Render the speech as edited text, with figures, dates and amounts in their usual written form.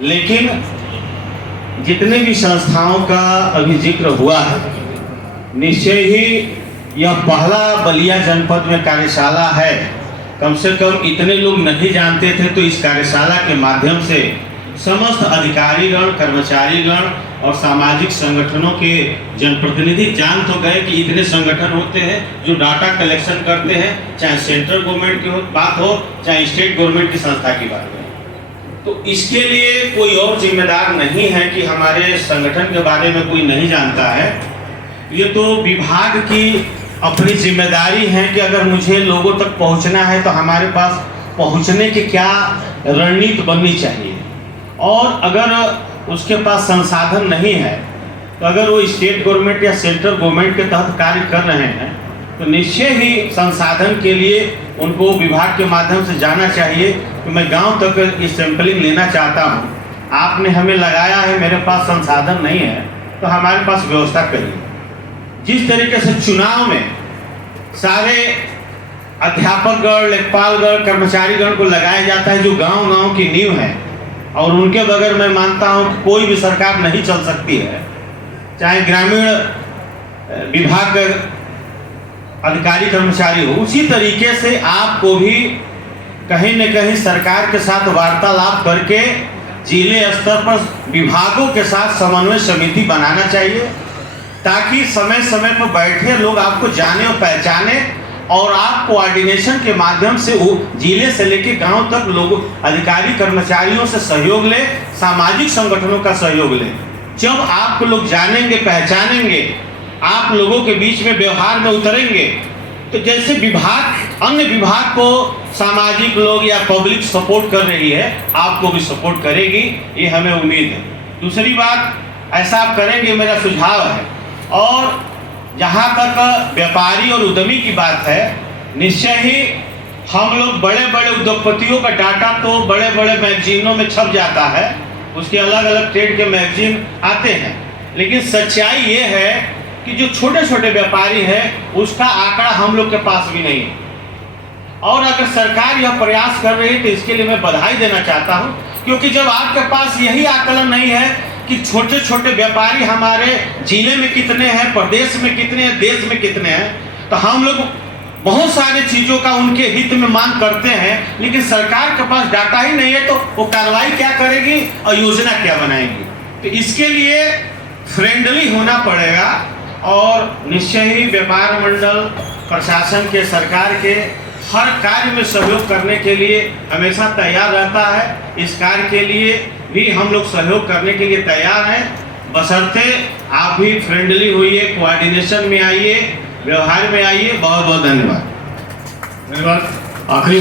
लेकिन जितने भी संस्थाओं का अभी जिक्र हुआ है, निश्चय ही यह पहला बलिया जनपद में कार्यशाला है। कम से कम इतने लोग नहीं जानते थे, तो इस कार्यशाला के माध्यम से समस्त अधिकारीगण, कर्मचारीगण और सामाजिक संगठनों के जनप्रतिनिधि जान तो गए कि इतने संगठन होते हैं जो डाटा कलेक्शन करते हैं, चाहे सेंट्रल गवर्नमेंट की बात हो चाहे स्टेट गवर्नमेंट की संस्था की बात हो। तो इसके लिए कोई और जिम्मेदार नहीं है कि हमारे संगठन के बारे में कोई नहीं जानता है। ये तो विभाग की अपनी जिम्मेदारी है कि अगर मुझे लोगों तक पहुंचना है तो हमारे पास पहुंचने की क्या रणनीति बननी चाहिए, और अगर उसके पास संसाधन नहीं है तो अगर वो स्टेट गवर्नमेंट या सेंट्रल गवर्नमेंट के तहत कार्य कर रहे हैं तो निश्चय ही संसाधन के लिए उनको विभाग के माध्यम से जाना चाहिए कि मैं गांव तक इस सैंपलिंग लेना चाहता हूं, आपने हमें लगाया है, मेरे पास संसाधन नहीं है, तो हमारे पास व्यवस्था करिए। जिस तरीके से चुनाव में सारे अध्यापकगण, लेखपालगण, कर्मचारीगण को लगाया जाता है जो गांव-गांव की नींव है, और उनके बगैर मैं मानता हूं कि कोई भी सरकार नहीं चल सकती है, चाहे ग्रामीण विभाग अधिकारी कर्मचारी हो। उसी तरीके से आपको भी कहीं न कहीं सरकार के साथ वार्तालाप करके जिले स्तर पर विभागों के साथ समन्वय समिति बनाना चाहिए, ताकि समय समय पर बैठे लोग आपको जाने और पहचाने, और आप कोऑर्डिनेशन के माध्यम से जिले से लेकर गांव तक लोग अधिकारी कर्मचारियों से सहयोग ले, सामाजिक संगठनों का सहयोग ले। जब आपको लोग जानेंगे, पहचानेंगे, आप लोगों के बीच में व्यवहार में उतरेंगे, तो जैसे विभाग अन्य विभाग को सामाजिक लोग या पब्लिक सपोर्ट कर रही है, आपको भी सपोर्ट करेगी, ये हमें उम्मीद है। दूसरी बात, ऐसा आप करेंगे मेरा सुझाव है। और जहाँ तक व्यापारी और उद्यमी की बात है, निश्चय ही हम लोग बड़े बड़े उद्योगपतियों का डाटा तो बड़े बड़े मैगजीनों में छप जाता है, उसके अलग अलग ट्रेड के मैगजीन आते हैं, लेकिन सच्चाई ये है कि जो छोटे छोटे व्यापारी हैं उसका आंकड़ा हम लोग के पास भी नहीं है। और अगर सरकार यह प्रयास कर रही है तो इसके लिए मैं बधाई देना चाहता हूं, क्योंकि जब आपके पास यही आकलन नहीं है कि छोटे छोटे व्यापारी हमारे जिले में कितने हैं, प्रदेश में कितने हैं, देश में कितने हैं, तो हम लोग बहुत सारी चीज़ों का उनके हित में मांग करते हैं, लेकिन सरकार के पास डाटा ही नहीं है तो वो कार्रवाई क्या करेगी और योजना क्या बनाएगी। तो इसके लिए फ्रेंडली होना पड़ेगा, और निश्चय ही व्यापार मंडल प्रशासन के, सरकार के हर कार्य में सहयोग करने के लिए हमेशा तैयार रहता है। इस कार्य के लिए भी हम लोग सहयोग करने के लिए तैयार हैं, बशर्ते आप भी फ्रेंडली होइए, कोऑर्डिनेशन में आइए, व्यवहार में आइए। बहुत बहुत धन्यवाद। आखिरी